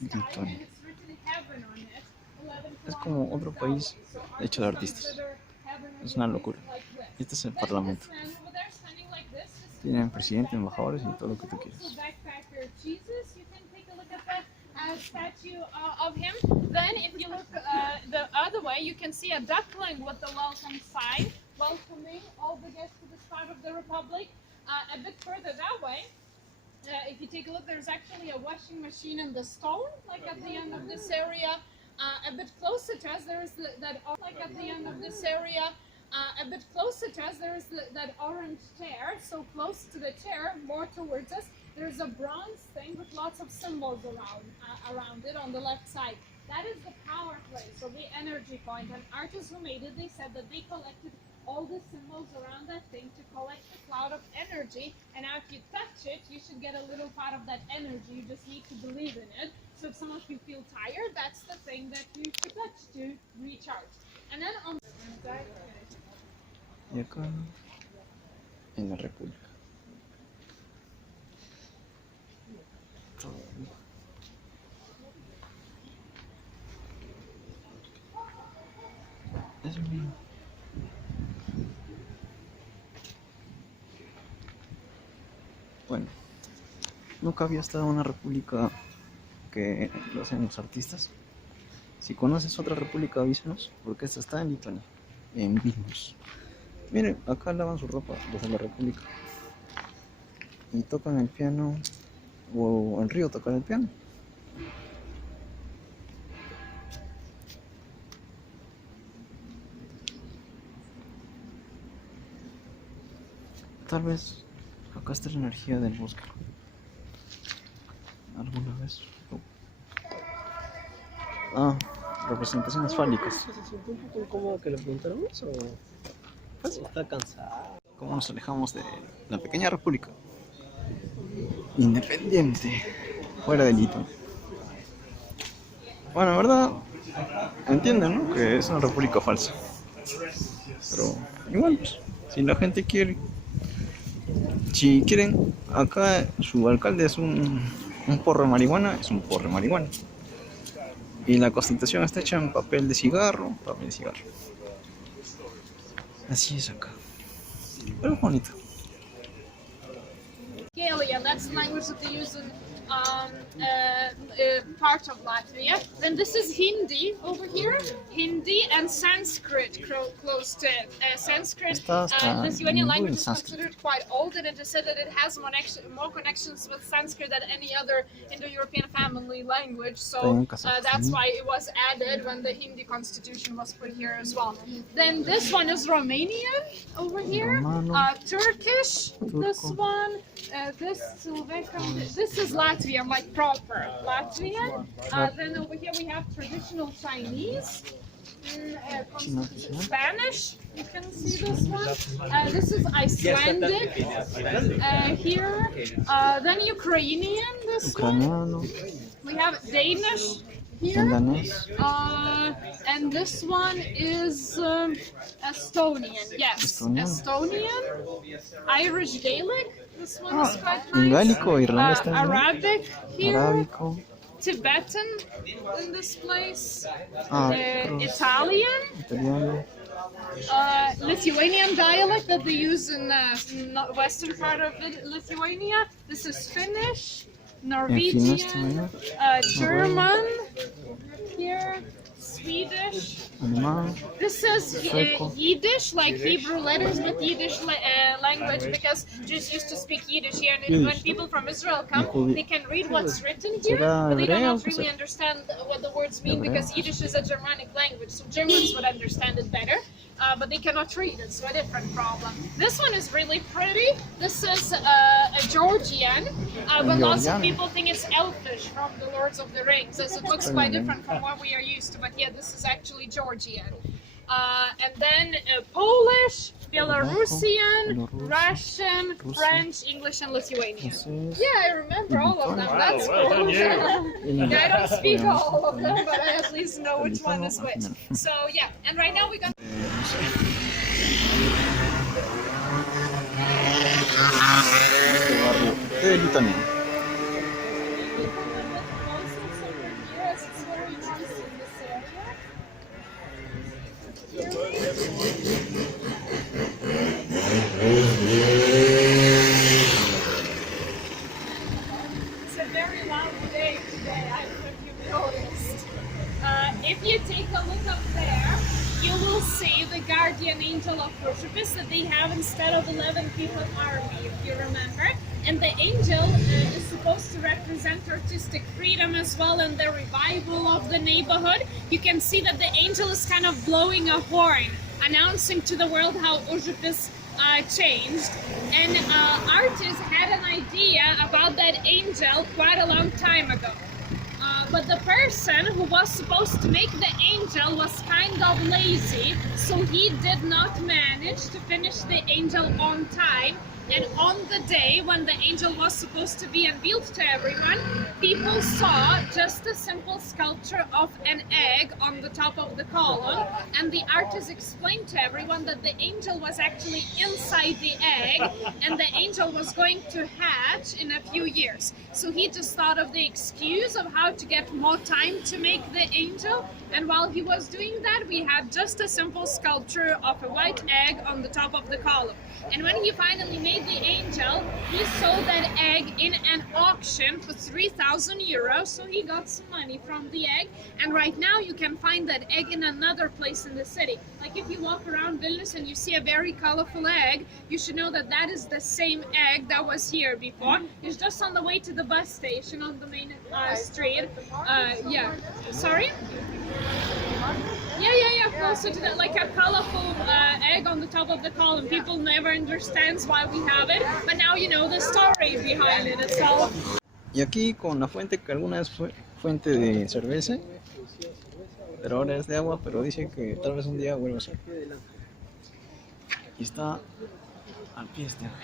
Lituania. Es como otro país hecho de artistas. Es una locura. Este es el parlamento. Tienen presidente, embajadores y todo lo que tú quieras. Statue of him. Then, if you look the other way, you can see a duckling with the welcome sign, welcoming all the guests to this part of the Republic. A bit further that way, if you take a look, there's actually a washing machine in the stone, like at the end of this area. A bit closer to us, there is that orange chair. So close to the chair, more towards us, there's a bronze thing with lots of symbols around it on the left side. That is the power place, or the energy point. And artists who made it, they said that they collected all the symbols around that thing to collect the cloud of energy. And now if you touch it, you should get a little part of that energy. You just need to believe in it. So if some of you feel tired, that's the thing that you should touch to recharge. And then on Y acá en la República. Es mío. Bueno, nunca había estado en una república que lo hacen los artistas. Si conoces otra república, avísanos, porque esta está en Lituania, en Vilnius. Miren, acá lavan su ropa los de la república y tocan el piano, o en Río tocan el piano. Tal vez acá está la energía del bosque. ¿Alguna vez? Representaciones fálicas. ¿Se sintió un poco incómodo que le preguntáramos o pues está cansado? ¿Cómo nos alejamos de la pequeña república independiente fuera de Lituania? Bueno, la verdad, entienden, ¿no?, que es una república falsa. Pero igual, pues, si la gente quiere, si quieren, acá su alcalde es un porro de marihuana, es un porro de marihuana. Y la constitución está hecha en papel de cigarro, Así es acá. Pero es bonito. Gaelian, that's the language that they use in part of Latvia. Then this is Hindi over here. Hindi and Sanskrit close to it. Sanskrit, Lithuanian language is considered quite old, and it is said that it has more connections with Sanskrit than any other Indo-European family language. So that's why it was added when the Hindi constitution was put here as well. Then this one is Romanian over here. Turkish, this one. This is Latvian, like proper Latvian. Then over here we have traditional Chinese, Spanish. You can see this one. This is Icelandic. Here, then Ukrainian. This one. We have Danish here. And this one is Estonian. Yes, Estonian. Irish Gaelic. This one is quite nice. Arabic here. Tibetan in this place. Italian. Lithuanian dialect that they use in the western part of Lithuania. This is Finnish. Norwegian. German. Here. Swedish. This is Yiddish, like Hebrew letters, but Yiddish language, because Jews used to speak Yiddish here, and when people from Israel come, they can read what's written here, but they don't really understand what the words mean, because Yiddish is a Germanic language, so Germans would understand it better, but they cannot read it, so a different problem. This one is really pretty. This is a Georgian, but lots of people think it's elfish from the Lords of the Rings, as it looks quite different from what we are used to, but yeah, this is actually Georgian. And then Polish, Belarusian, Russian, French, English, and Lithuanian. Yeah, I remember all of them. That's cool. Yeah, I don't speak all of them, but I at least know which one is which. So yeah, and right now we got. if you take a look up there, you will see the guardian angel of Užupis that they have instead of 11 people army, if you remember. And the angel is supposed to represent artistic freedom as well and the revival of the neighborhood. You can see that the angel is kind of blowing a horn, announcing to the world how Užupis changed. And artists had an idea about that angel quite a long time ago. But the person who was supposed to make the angel was kind of lazy, so he did not manage to finish the angel on time. And on the day when the angel was supposed to be unveiled to everyone, people saw just a simple sculpture of an egg on the top of the column, and the artist explained to everyone that the angel was actually inside the egg, and the angel was going to hatch in a few years. So he just thought of the excuse of how to get more time to make the angel, and while he was doing that, we had just a simple sculpture of a white egg on the top of the column. And when he finally made the angel, he sold that egg in an auction for 3,000 euros, so he got some money from the egg. And right now you can find that egg in another place in the city. Like if you walk around Vilnius and you see a very colorful egg, you should know that that is the same egg that was here before. It's just on the way to the bus station on the main street. Yeah, sorry? Yeah, closer to that, like a colorful egg on the top of the column. People never understands why we have it, but now you know the story behind it itself. Y aquí con la fuente que alguna vez fue fuente de cerveza, pero ahora es de agua, pero dice que tal vez un día vuelva a ser. Y está al pie este árbol.